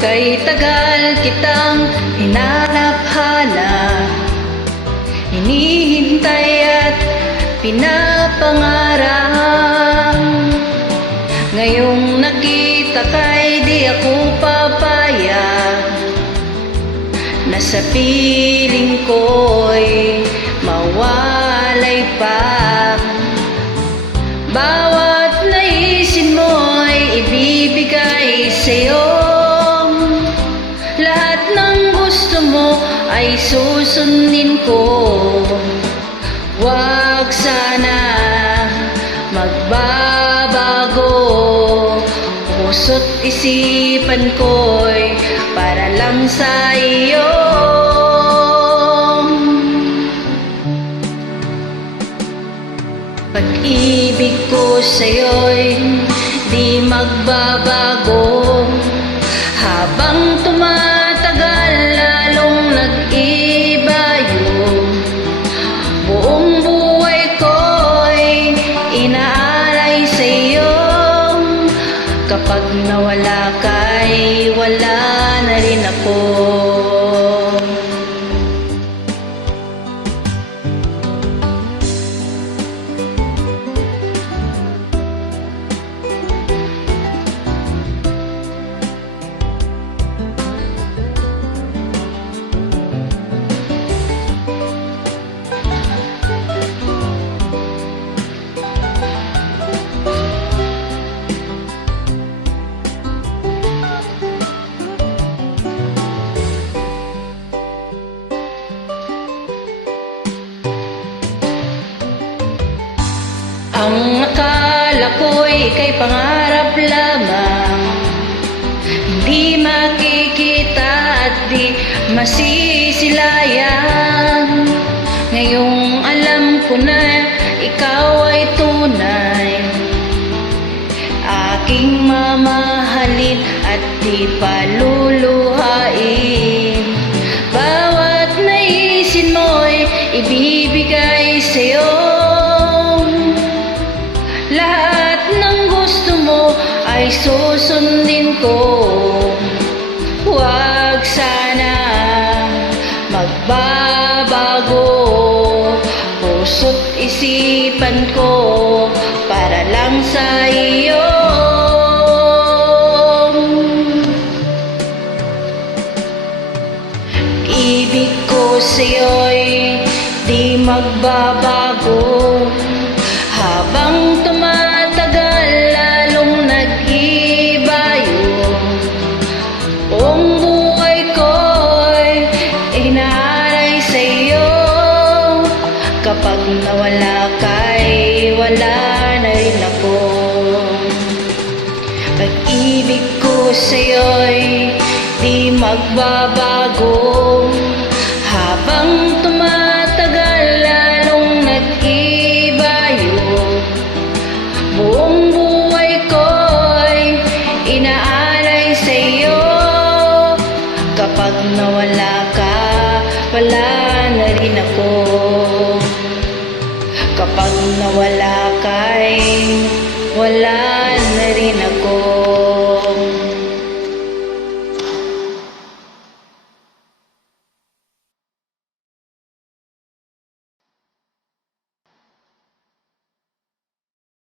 Kay tagal kitang hinanap-hanap, hinihintay at pinapangarap. Ngayong nakita kay di ako papayag, na sa piling ko'y mawalay pa. Bawat naisin mo'y ibibigay sa'yo, lahat ng gusto mo ay susundin ko. Huwag sana magbabago, puso't isipan ko'y para lang sa iyo. Pag-ibig ko sa'yo'y di magbabago, habang tumatagal lalong nag-iba yun. Buong buhay ko'y inaalay sa'yo, kapag nawala ka'y wala na rin ako. Ang akala ko'y ika'y pangarap lamang, hindi makikita at di masisilayan. Ngayong alam ko na ikaw ay tunay, aking mamahalin at di paluluhain. Bawat naisin mo'y ibibigay sa'yo, lahat ng gusto mo ay susundin ko. Huwag sana magbabago, puso't isipan ko para lang sa iyo. Ibig ko sa'yo'y di magbabago, habang tumatagal lalong nag-iba yun. Buong buhay ko'y inaalay sa'yo, kapag nawala ka'y wala na rin ako. Pag-ibig ko sa'yo'y di magbabago, habang tumatagal lalong nag-iba yun. Buong buhay ko'y inaalay sa'yo, kapag nawala ka, wala na rin ako. Kapag nawala ka'y wala